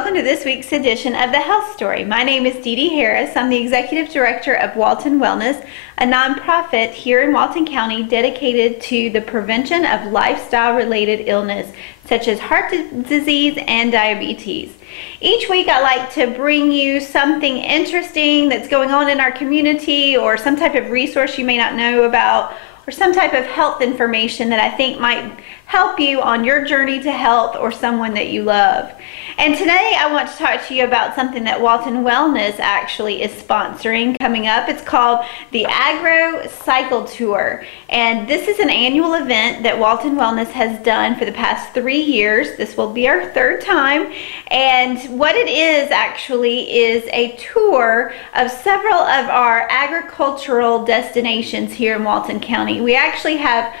welcome to this week's edition of The Health Story. My name is Dee Dee Harris. I'm the Executive Director of Walton Wellness, a nonprofit here in Walton County dedicated to the prevention of lifestyle-related illness, such as heart disease and diabetes. Each week I like to bring you something interesting that's going on in our community, or some type of resource you may not know about, or some type of health information that I think might help you on your journey to health or someone that you love. And today I want to talk to you about something that Walton Wellness actually is sponsoring coming up. It's called the Agro Cycle Tour. And this is an annual event that Walton Wellness has done for the past 3 years. This will be our third time. And what it is actually is a tour of several of our agricultural destinations here in Walton County. We actually have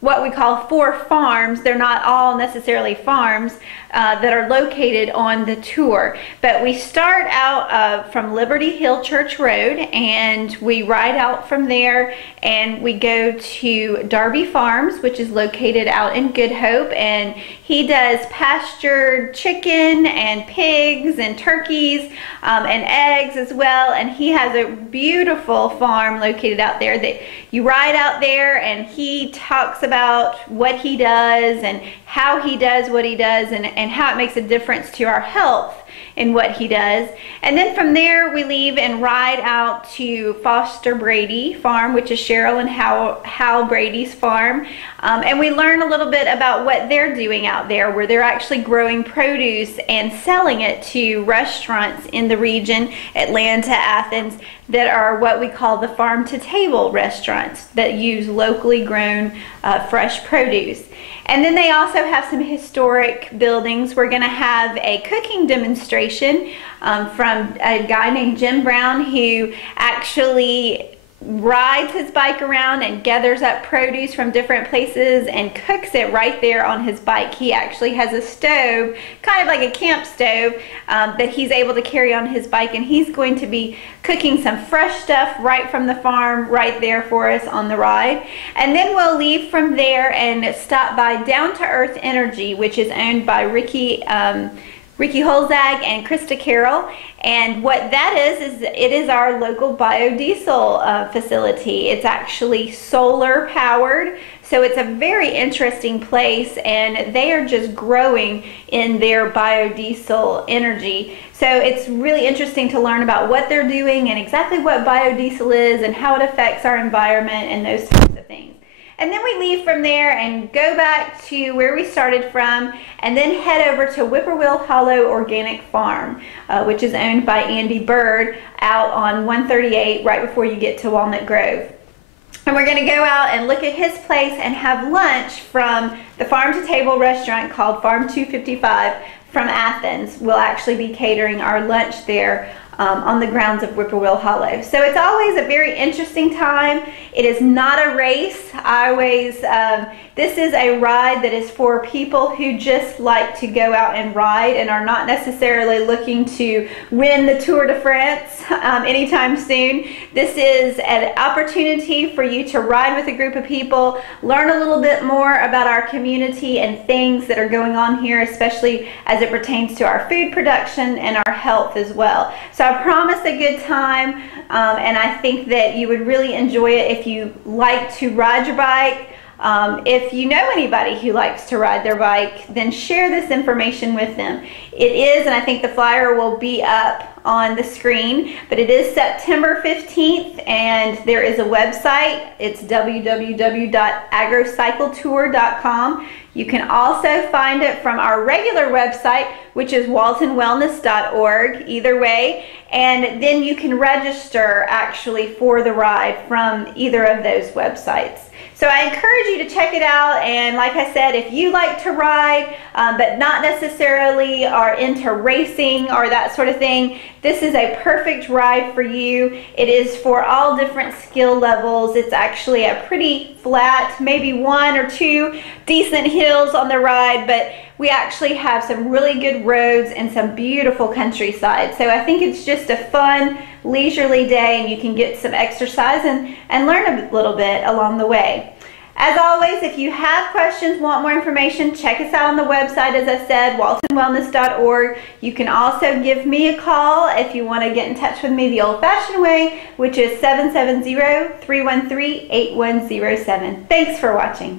what we call 4 farms. They're not all necessarily farms that are located on the tour, but we start out from Liberty Hill Church Road, and we ride out from there and we go to Darby Farms, which is located out in Good Hope, and he does pastured chicken and pigs and turkeys and eggs as well. And he has a beautiful farm located out there that you ride out there, and he talks about what he does and how he does what he does, and how it makes a difference to our health in what he does. And then from there we leave and ride out to Foster Brady Farm, which is Cheryl and Hal Brady's farm, and we learn a little bit about what they're doing out there, where they're actually growing produce and selling it to restaurants in the region, Atlanta, Athens, that are what we call the farm-to-table restaurants that use locally grown fresh produce. And then they also have some historic buildings. We're going to have a cooking demonstration from a guy named Jim Brown, who actually rides his bike around and gathers up produce from different places and cooks it right there on his bike. He actually has a stove, kind of like a camp stove, that he's able to carry on his bike, and he's going to be cooking some fresh stuff right from the farm right there for us on the ride. And then we'll leave from there and stop by Down to Earth Energy, which is owned by Ricky Holzag and Krista Carroll. And what that is it is our local biodiesel facility. It's actually solar powered, so it's a very interesting place, and they are just growing in their biodiesel energy. So it's really interesting to learn about what they're doing and exactly what biodiesel is and how it affects our environment and those types of things. And then we leave from there and go back to where we started from, and then head over to Whippoorwill Hollow Organic Farm, which is owned by Andy Bird, out on 138 right before you get to Walnut Grove. And we're going to go out and look at his place and have lunch from the farm-to-table restaurant called Farm 255 from Athens. We'll actually be catering our lunch there on the grounds of Whippoorwill Hollow. So it's always a very interesting time. It is not a race. This is a ride that is for people who just like to go out and ride and are not necessarily looking to win the Tour de France anytime soon. This is an opportunity for you to ride with a group of people, learn a little bit more about our community and things that are going on here, especially as it pertains to our food production and our health as well. So I promise a good time, and I think that you would really enjoy it if you like to ride your bike. If you know anybody who likes to ride their bike, then share this information with them. It is, and I think the flyer will be up on the screen, but it is September 15th, and there is a website. It's www.agrocycletour.com. You can also find it from our regular website, which is waltonwellness.org, either way, and then you can register actually for the ride from either of those websites. So I encourage you to check it out, and like I said, if you like to ride but not necessarily are into racing or that sort of thing, this is a perfect ride for you. It is for all different skill levels. It's actually a pretty flat, maybe 1 or 2 decent hills on the ride, but we actually have some really good roads and some beautiful countryside. So I think it's just a fun, leisurely day, and you can get some exercise and learn a little bit along the way. As always, if you have questions, want more information, check us out on the website, as I said, waltonwellness.org. You can also give me a call if you want to get in touch with me the old-fashioned way, which is 770-313-8107. Thanks for watching.